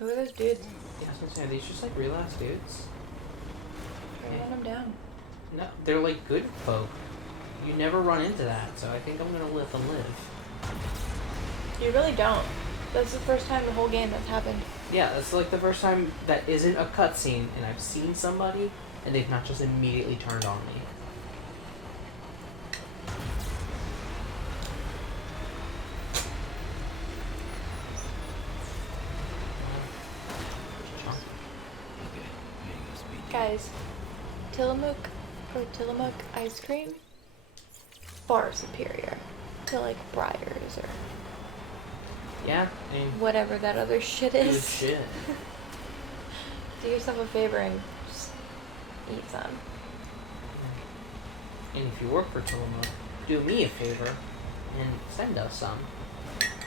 Who are those dudes? Yeah, I was gonna say, are these just like real ass dudes? I want them down. No, they're like good folk. You never run into that, so I think I'm gonna let them live. You really don't. That's the first time the whole game that's happened. Yeah, that's like the first time that isn't a cutscene and I've seen somebody and they've not just immediately turned on me. Guys, Tillamook or Tillamook ice cream, far superior to like Briars or Yeah, I mean, whatever that other shit good is. shit. Do yourself a favor and just eat some. And if you work for Tillamook, do me a favor and send us some.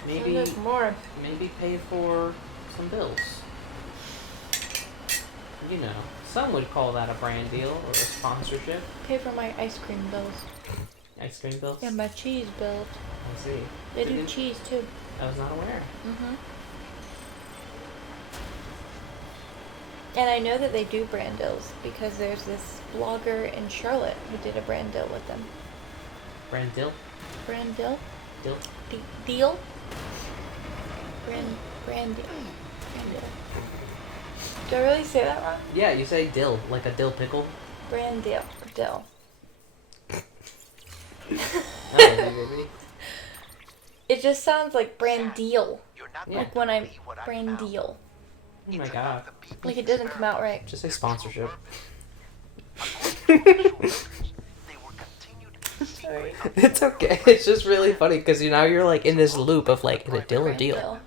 Maybe, Send us more. maybe pay for some bills. You know, some would call that a brand deal or a sponsorship. Pay for my ice cream bills. Ice cream bills? And my cheese bills. I see. They do cheese too. I was not aware. Mm-hmm. And I know that they do brand deals because there's this blogger in Charlotte who did a brand deal with them. Brand deal? Brand deal? Deal? Deal? Brand deal. Brand deal. Do I really say that wrong? Yeah, you say dill, like a dill pickle. Brand deal. Dill. Oh, baby. It just sounds like brand deal. Yeah. Like when I'm brand deal. Oh my god. Like it doesn't come out right. Just say sponsorship. Sorry. It's okay. It's just really funny because now you're like in this loop of like, is it dill or Brand deal? deal.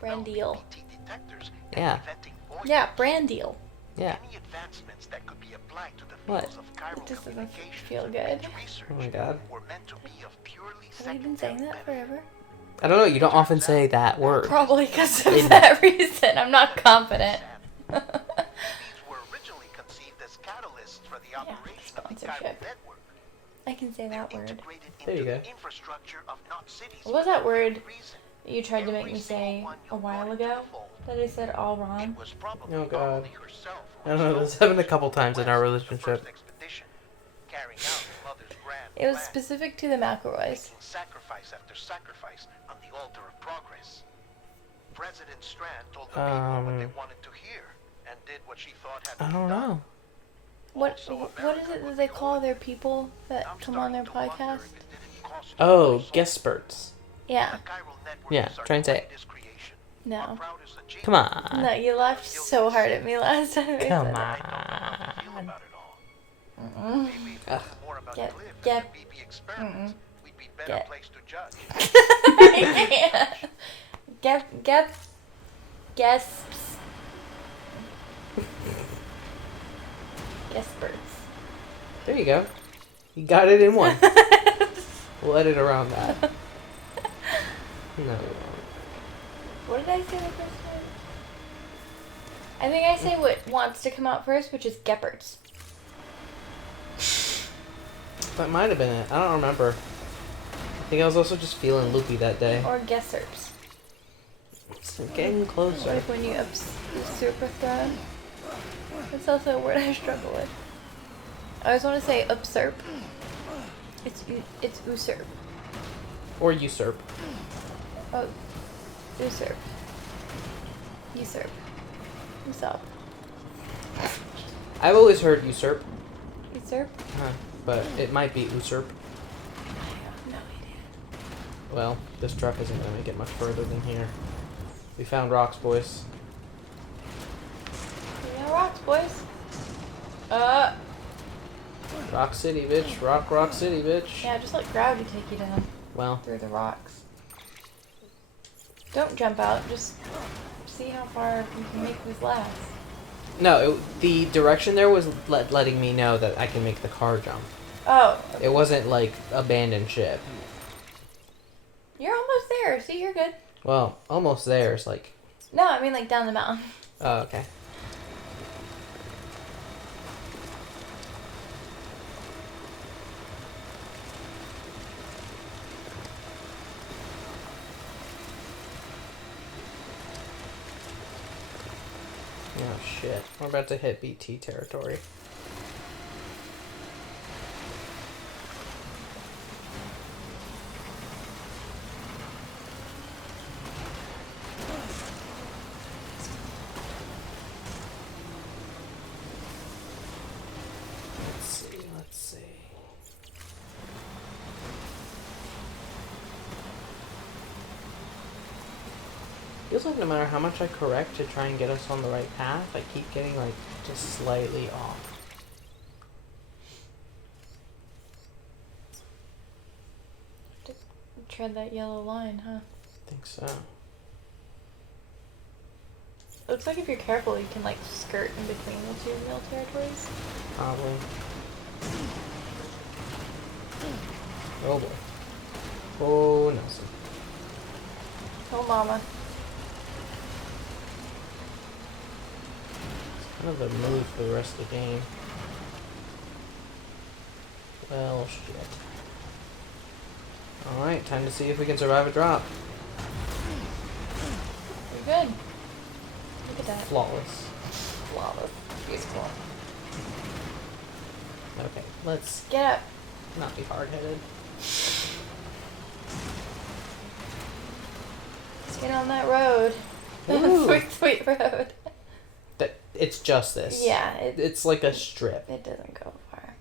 Brand deal. Yeah. Yeah, brand deal. Yeah. What? It just doesn't feel good. Oh my god. Have I been saying that forever? I don't know. You don't often say that word. Probably because of that reason. I'm not confident. Yeah, sponsorship. I can say that word. There you go. What was that word you tried to make me say a while ago? That I said all wrong? Oh god. I don't know. This happened a couple times in our relationship. It was specific to the McElroys. Sacrifice after sacrifice on the altar of progress. President Strand told the Um, people what they wanted to hear and did what she thought had to I be don't done. know. What is it that they call their people that come on their podcast? Oh, guest spurts. Yeah. Yeah, try and say it. No. Come on. No, you laughed so hard at me last time. I Come said on. it. Mm-mm. Ugh. Get. Mm-mm. Get. Guests. Guespers. There you go. You got it in one. We'll edit around that. No. What did I say the first time? I think I say what wants to come out first, which is Gepperds. That might have been it. I don't remember. I think I was also just feeling loopy that day. Or Guessers. It's getting closer. Like when you usurp a throne. That's also a word I struggle with. I always want to say usurp. It's usurp. Or usurp. Oh, usurp. Usurp. Usurp. I've always heard usurp, Usurp? but it might be usurp. I have no idea. Well, this truck isn't going to make it much further than here. We found rocks, boys. We got rocks, boys. Rock City, bitch. Rock City, bitch. Yeah, just let gravity take you down Well, through the rocks. Don't jump out. Just see how far you can make this last. no, the direction there was letting me know that I can make the car jump. Oh, It wasn't like abandoned ship. you're almost there. See, you're good. Well, almost there. It's like, No, I mean like down the mountain. oh, okay. Oh shit. We're about to hit BT territory. Let's see. Feels like no matter how much I correct to try and get us on the right path, I keep getting like just slightly off. To tread that yellow line, huh? I think so. Looks like if you're careful, you can like skirt in between the two real territories. Probably. Oh boy. Oh, Nelson. Oh, mama. Kind of the mood for the rest of the game. Well, shit. Alright, time to see if we can survive a drop. You're good. Look at that. Flawless. Flawless. Beautiful. Okay, let's Get up. not be hard-headed. Get on that road. Woo. Sweet, sweet road. It's just this. Yeah. It's like a strip. It doesn't go far.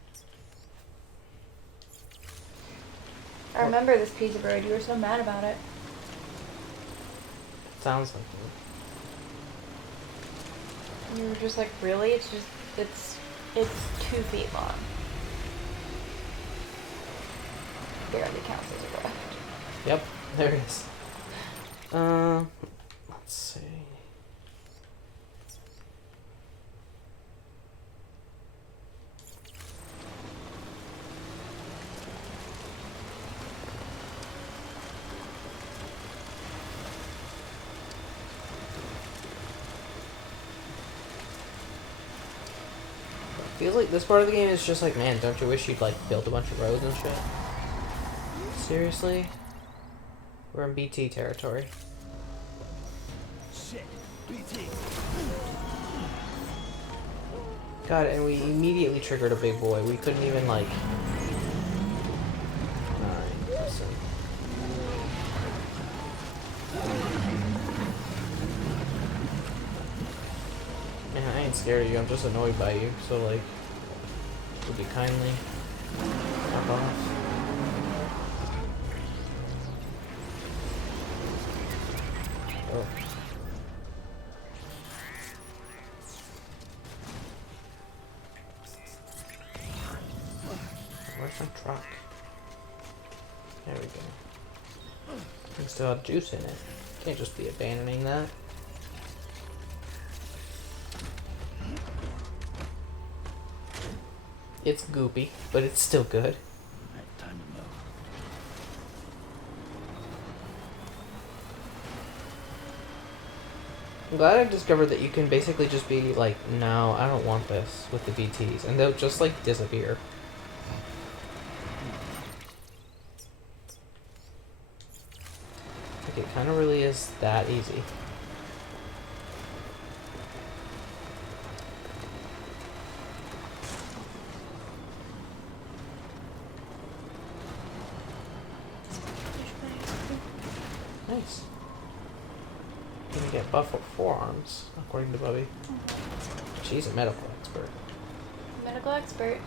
I remember this piece of road. You were so mad about it. Sounds like it. You were just like, really? It's 2 feet long. Barely counts as a road. Yep, there it is. Let's see. Feels like this part of the game is just like, man, don't you wish you'd like build a bunch of roads and shit? Seriously? We're in BT territory. Shit, BT. God, and we immediately triggered a big boy. We couldn't even like... Alright, listen. Man, I ain't scared of you, I'm just annoyed by you, so like... Would you kindly... Fuck off? Oh. Where's my truck? There we go. We still have juice in it. Can't just be abandoning that. It's goopy, but it's still good. Alright, time to move. I'm glad I've discovered that you can basically just be like, no, I don't want this with the BTs, and they'll just like disappear. Like it kind of really is that easy. Nice. Gonna get buff with forearms, according to Bubby. She's a medical expert. Medical expert.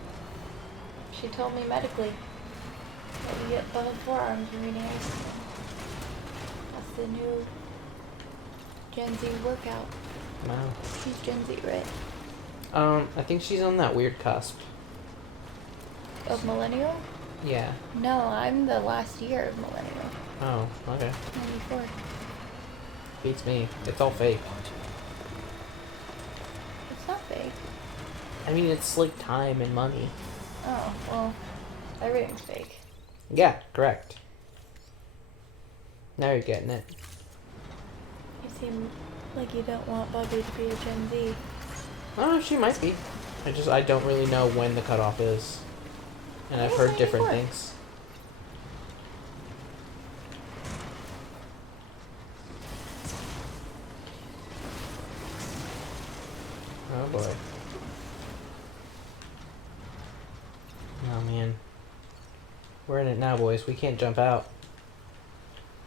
She told me medically that you get both forearms reading. That's the new Gen Z workout. Wow. She's Gen Z, right? I think she's on that weird cusp. Of millennial? Yeah. No, I'm the last year of millennial. Oh, okay. 94. Beats me. It's all fake. It's not fake. I mean, it's like time and money. Oh, well, everything's fake. Yeah, correct. Now you're getting it. You seem like you don't want Bobby to be a Gen Z. Oh, she might be. I don't really know when the cutoff is. And I've It's heard different 94. things. Oh boy. Oh man. We're in it now, boys. We can't jump out.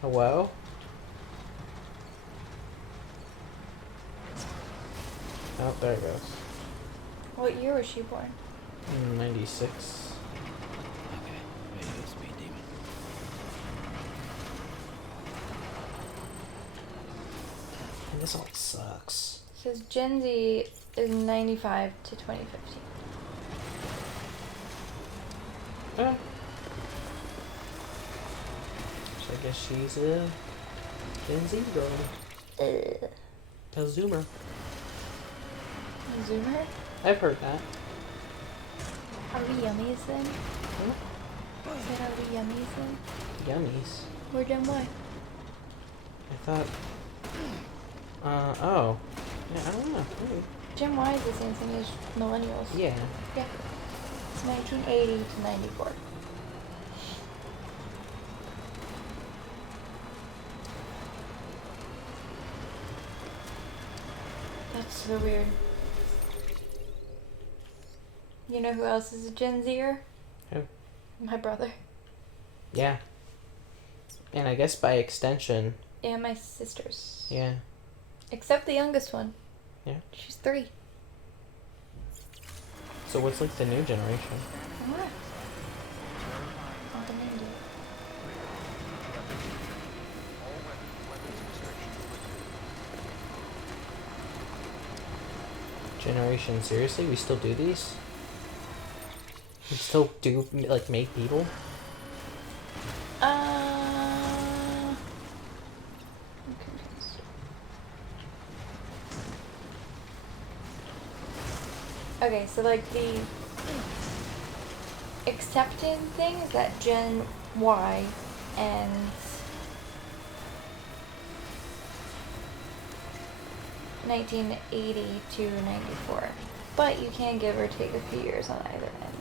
Hello? Oh, there it goes. What year was she born? 96. Okay, radio speed demon. And this all sucks. It says Gen Z is 95 to 2015. Oh. So I guess she's a Gen Z girl. A Zoomer. Zoomer? I've heard that. Are we yummies then? Hmm? Said are we yummies then? Yummies. We're Gen Y. I thought. Oh. Yeah, I don't know. Maybe. Gen Y is the same thing as millennials. Yeah. Yeah. It's 1980 to 94. That's so weird. You know who else is a Gen Zer? Who? My brother. Yeah. And I guess by extension, And my sisters. yeah. Except the youngest one. Yeah. She's 3. So what's like the new generation? What? Uncle Mindy. Generation, seriously? We still do these? We still do, like, make people? I'm confused. Okay, so like the accepting thing is that Gen Y ends 1980 to 94. But you can give or take a few years on either end.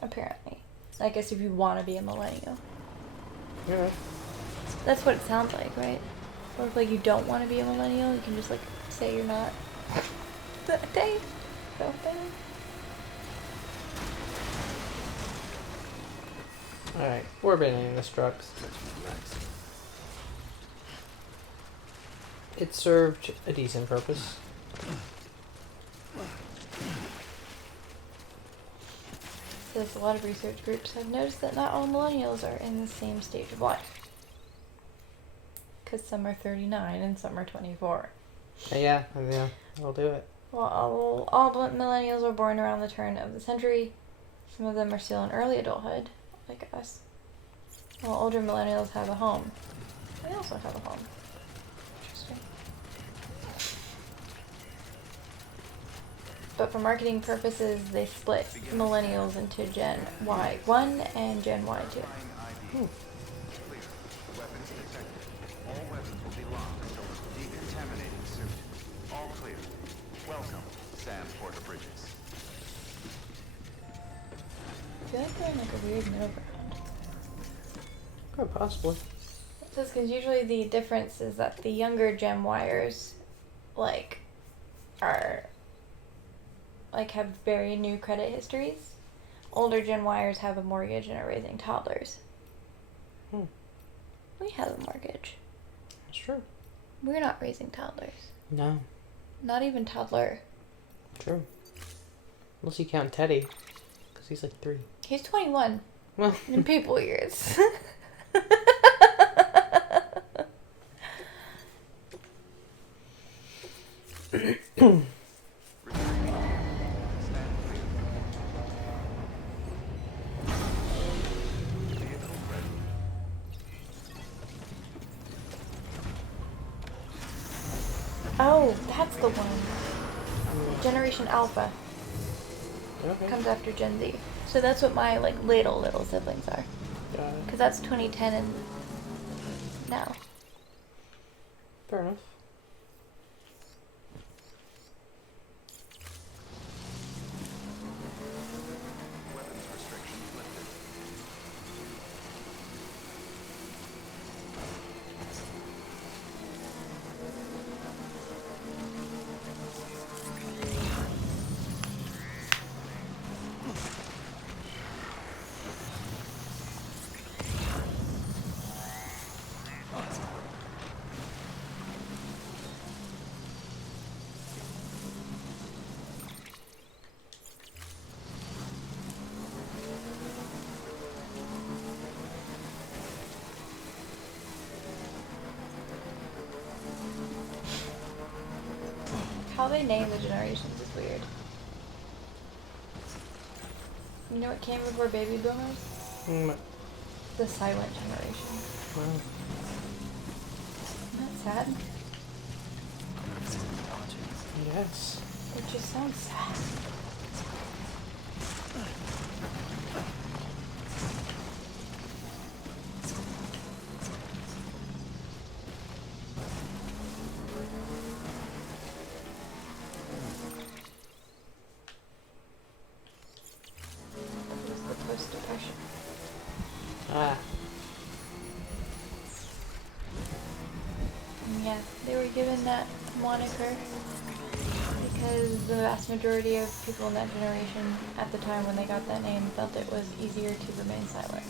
Apparently. I guess if you want to be a millennial. Yeah. That's what it sounds like, right? Or if like you don't want to be a millennial, you can just like say you're not. Dang. So bad. Alright, we're abandoning this truck. It served a decent purpose. Says a lot of research groups have noticed that not all millennials are in the same stage of life. Because some are 39 and some are 24. Yeah, I'll do it. Well, all millennials were born around the turn of the century. Some of them are still in early adulthood, like us. While older millennials have a home. They also have a home. Interesting. But for marketing purposes, they split millennials into Gen Y1 and Gen Y2. Weapons detected. All weapons will be locked until decontaminating suit. All clear. Welcome, Sam Porter Bridges. I feel like they're in like a weird middle ground. Quite possibly. It says because usually the difference is that the younger Gen Yers, like, are, like, have very new credit histories. Older Gen Yers have a mortgage and are raising toddlers. We have a mortgage. That's true. We're not raising toddlers. No, Not even toddler. true. Unless you count Teddy, because he's like 3. He's 21 Well, in people years. Oh, that's the one. Generation Alpha okay. comes after Gen Z. So that's what my like little siblings are. Got it. Because that's 2010 and now. Fair enough. Weapons restrictions lifted. How they name the generations is weird. You know what came before baby boomers? Mm, The silent generation. well, Isn't that sad? yes. It just sounds sad. It was the post-depression. Ah. And yeah, they were given that moniker because the vast majority of people in that generation at the time when they got that name felt it was easier to remain silent.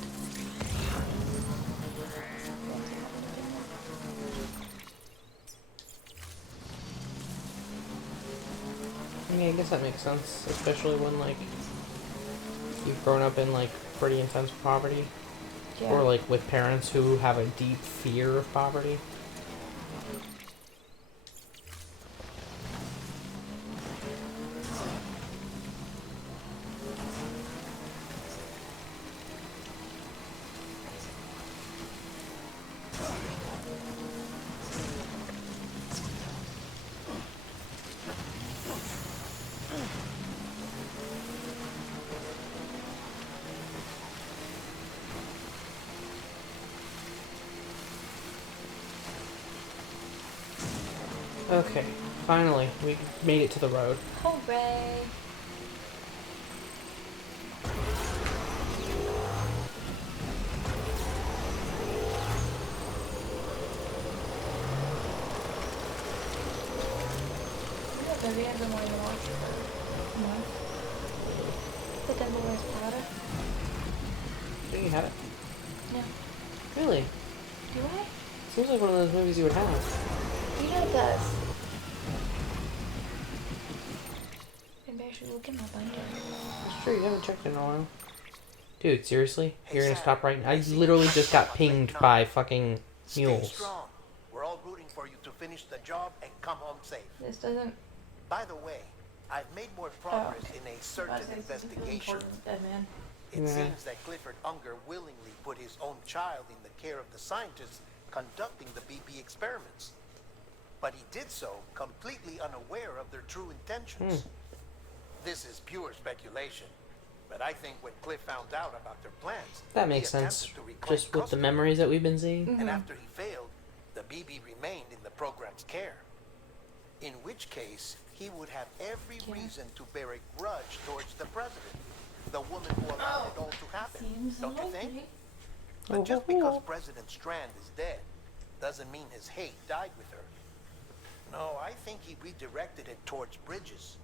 Yeah, I guess that makes sense, especially when, like, you've grown up in, like, pretty intense poverty. Yeah. Or, like, with parents who have a deep fear of poverty. Okay, finally, we made it to the road. Hooray! Yeah, maybe I've been wanting to watch for a month. The Devil Wears Prada. Do you have it? No. Really? Do I? Seems like one of those movies you would have. You know it does. Maybe I should look in my binder. It's true, you haven't checked in a while. Dude, seriously? Hey, You're gonna Sam, stop right now? I I see literally you're just trying got to make pinged numbers. by fucking Stay mules. strong. We're all rooting for you to finish the job and come home safe. This doesn't. By the way, I've made more progress in a certain investigation. Dead man. It Yeah. seems that Clifford Unger willingly put his own child in the care of the scientists conducting the BB experiments. But he did so completely unaware of their true intentions. This is pure speculation, but I think when Cliff found out about their plans, That makes he sense. attempted to reclaim Just with the custody. memories that we've been seeing. And after he failed, the BB remained in the program's care. In which case, he would have every reason to bear a grudge towards the president, the woman who allowed it all to happen. Don't you think? But just because President Strand is dead, doesn't mean his hate died with her. No, I think he redirected it towards Bridges.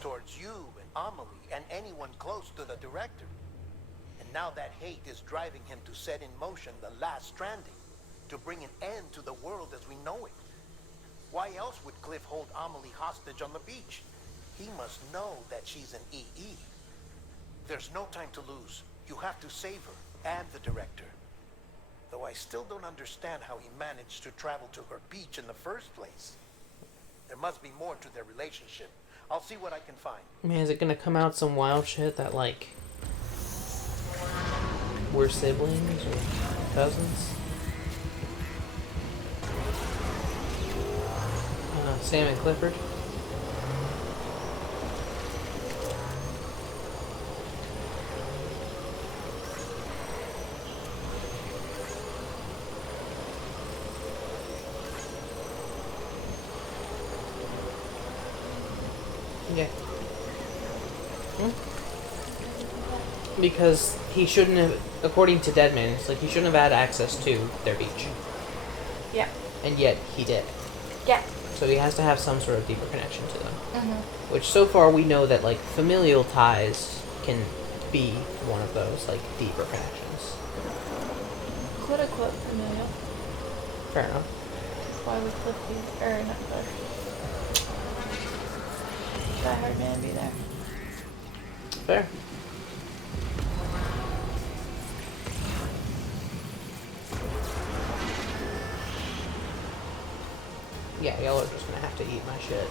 Towards you and Amelie and anyone close to the director. And now that hate is driving him to set in motion the last Stranding, to bring an end to the world as we know it. Why else would Cliff hold Amelie hostage on the beach? He must know that she's an EE. There's no time to lose. You have to save her and the director. Though I still don't understand how he managed to travel to her beach in the first place. There must be more to their relationship. I'll see what I can find. Man, is it gonna come out some wild shit that, like, we're siblings or cousins? Sam and Clifford? Yeah. Because he shouldn't have, according to Deadman, it's like he shouldn't have had access to their beach. Yeah. And yet he did. Yeah. So he has to have some sort of deeper connection to them. Mm-hmm. Which so far we know that, like, familial ties can be one of those, like, deeper connections. Quote unquote familial. Fair enough. Why would Cliff be, or not Cliff? Die Hard Man be there? Fair. Yeah, y'all are just gonna have to eat my shit.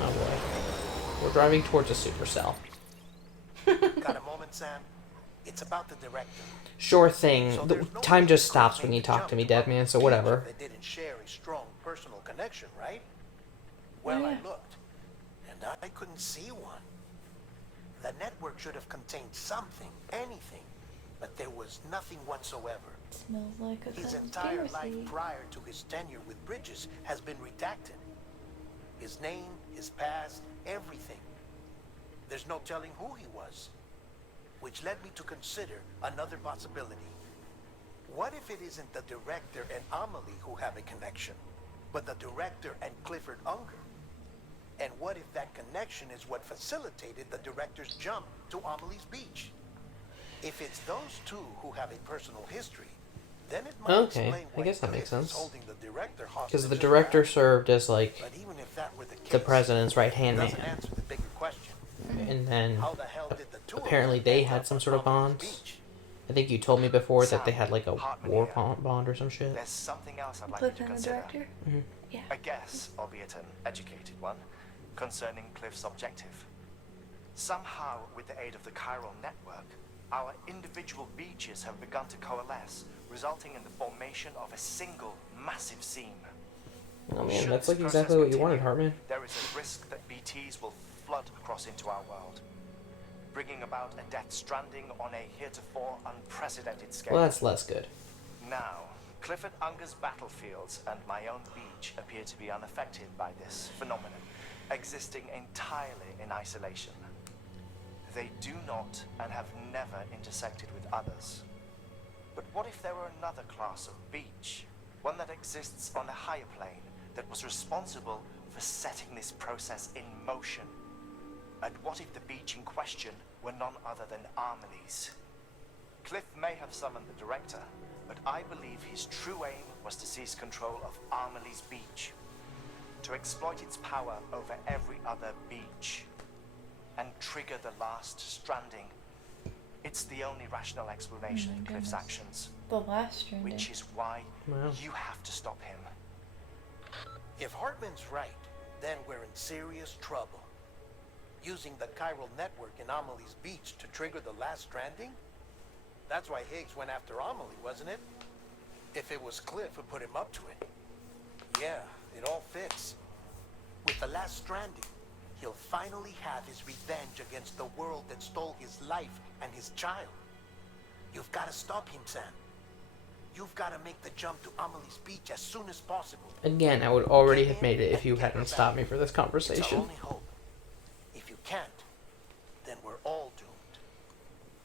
Oh boy. We're driving towards a supercell. Got a moment, Sam? It's about the director. Sure thing. So The there's no time way just Cliff stops when made you the talk jump to me, to Deadman, Emily's so beach whatever. if they didn't share a strong personal connection, right? Well, yeah. I looked, and I couldn't see one. The network should have contained something, anything, but there was nothing whatsoever. Smells like a His entire conspiracy. life prior to his tenure with Bridges has been redacted. His name, his past, everything. There's no telling who he was. Which led me to consider another possibility. What if it isn't the director and Amelie who have a connection, but the director and Clifford Unger? And what if that connection is what facilitated the director's jump to Amelie's beach? If it's those two who have a personal history, then it might Okay, explain I why guess that Cliff makes is sense. holding the director hostage Because the as director well. served as, like, But even if that were the case, the president's right-hand doesn't man. answer the bigger question. And then How the hell did the two of apparently them they end had up some on sort of Amelie's bond. beach? I think you told me before that Sam, they had, like, a Hartman war here. bond or some shit. There's something else I'd like you to Cliff and the consider. director? Yeah. A guess, albeit an educated one, concerning Cliff's objective. Somehow, with the aid of the chiral network, our individual beaches have begun to coalesce, resulting in the formation of a single massive seam. Oh man, Should that's this like exactly process what you wanted, continue, Hartman. There is a risk that BTs will flood across into our world, bringing about a Death Stranding on a heretofore unprecedented scale. Well, that's less good. Now, Clifford Unger's battlefields and my own beach appear to be unaffected by this phenomenon, existing entirely in isolation. They do not and have never intersected with others. But what if there were another class of beach, one that exists on a higher plane, that was responsible for setting this process in motion? And what if the beach in question were none other than Amelie's? Cliff may have summoned the director, but I believe his true aim was to seize control of Amelie's beach, to exploit its power over every other beach, and trigger the last stranding. It's the only rational explanation Oh my for Cliff's goodness. actions, The last Stranding. which is why Wow. you have to stop him. If Hartman's right, then we're in serious trouble. Using the chiral network in Amelie's beach to trigger the last stranding? That's why Higgs went after Amelie, wasn't it? If it was Cliff who put him up to it. Yeah, it all fits. With the last stranding, he'll finally have his revenge against the world that stole his life and his child. You've got to stop him, Sam. You've got to make the jump to Amelie's beach as soon as possible. Again, I would already have made it if you hadn't stopped me for this It's our conversation. only hope. If you can't, then we're all doomed.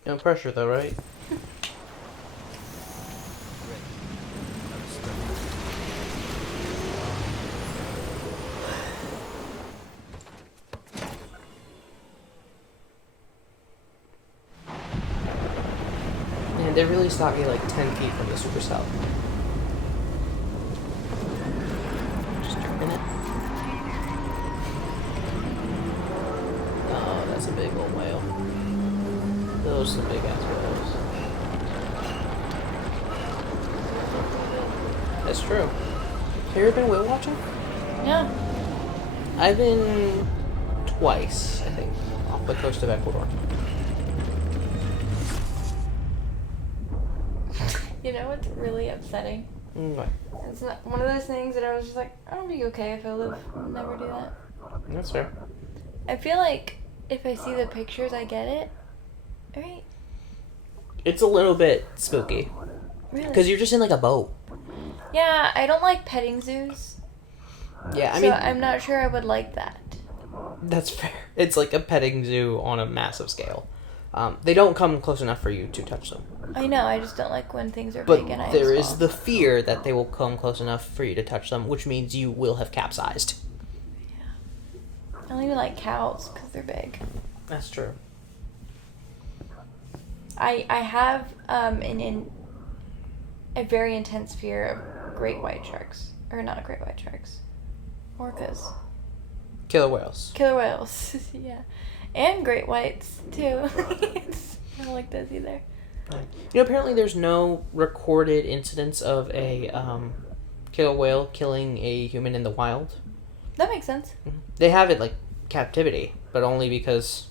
No pressure though, right? Man, they really stopped me like 10 feet from the supercell. Just drinking it. Oh, that's a big old whale. Those are some big ass whales. That's true. Have you ever been whale watching? Yeah. I've been twice, I think, off the coast of Ecuador. You know what's really upsetting? Okay. It's not one of those things that I was just like, I'll be okay if I live and never do that. That's fair. I feel like if I see the pictures, I get it. Right? It's a little bit spooky. Really? Because you're just in like a boat. Yeah, I don't like petting zoos. Yeah, I So mean, I'm not sure I would like that. that's fair. It's like a petting zoo on a massive scale. They don't come close enough for you to touch them. I know, I just don't like when things are But big and I there is small. the fear that they will come close enough for you to touch them, which means you will have capsized. I don't even like cows because they're big. That's true. I have a very intense fear of great white sharks. Or not great white sharks. Orcas. Killer whales. Killer whales. Yeah. And great whites, too. I don't like those either. You know, apparently there's no recorded incidents of a killer whale killing a human in the wild. That makes sense. They have it like captivity, but only because,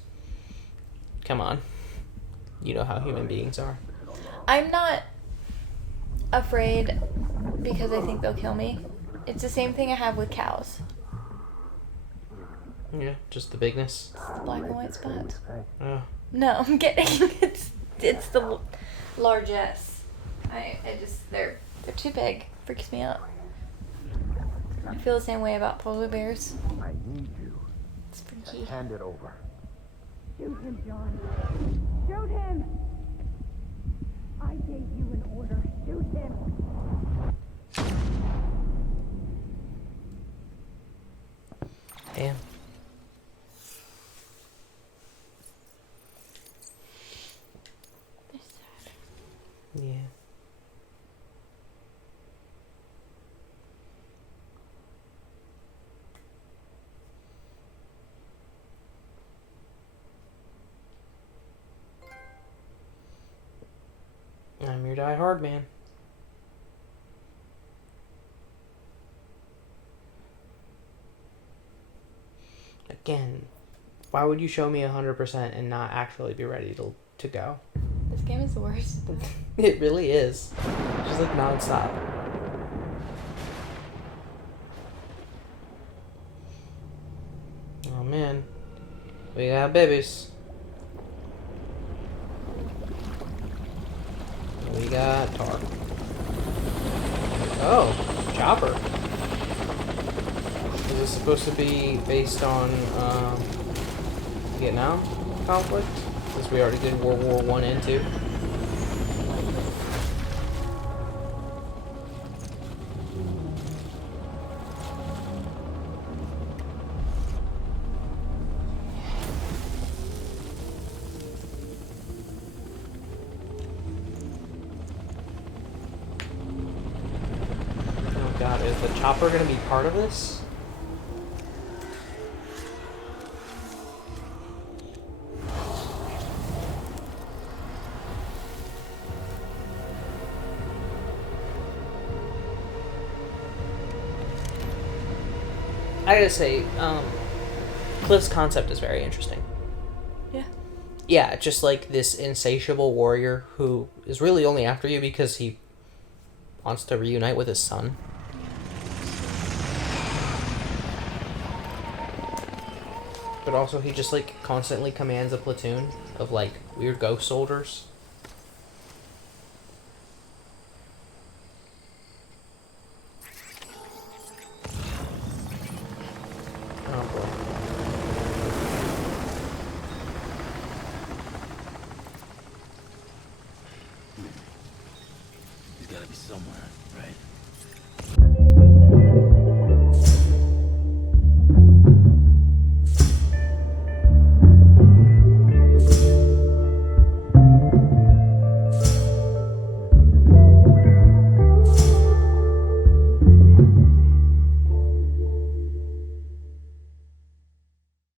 come on, you know how human beings are. I'm not afraid because I think they'll kill me. It's the same thing I have with cows. Yeah, just the bigness. It's the black and white spots. Oh. No, I'm kidding. It's the largesse. I just they're too big. Freaks me out. I feel the same way about polar bears. I need you. It's freaky. Hand it over. Shoot him, John. Shoot him! I gave you an order. Shoot him! Damn. They're sad. Yeah. I'm your die-hard man. Again, why would you show me 100% and not actually be ready to go? This game is the worst. It really is. Just like non-stop. Oh man. We got babies. We got tar. Oh, chopper. Is this supposed to be based on Vietnam conflict? Since we already did World War One and Two. Oh god, is the chopper gonna be part of this? I gotta say, Cliff's concept is very interesting. Yeah. Yeah, just like this insatiable warrior who is really only after you because he wants to reunite with his son. But also he just like constantly commands a platoon of like weird ghost soldiers. Oh boy. He's gotta be somewhere, right?